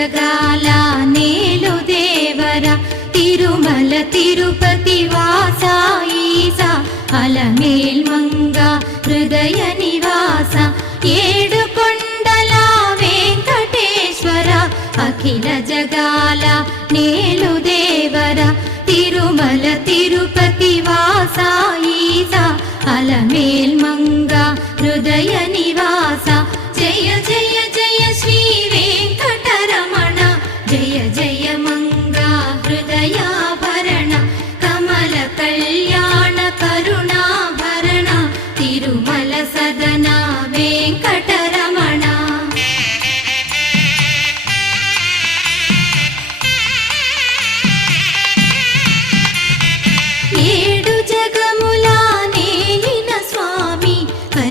జగాల నేలు దేవర తిరుమల తిరుపతి వాస ఈసా అలమేల్ మంగ హృదయ నివాస ఏడు కొండల వెంకటేశ్వర అఖిల జగాల నేలు దేవర తిరుమల తిరుపతి వాస ఈసా అలమేల్ మంగ హృదయ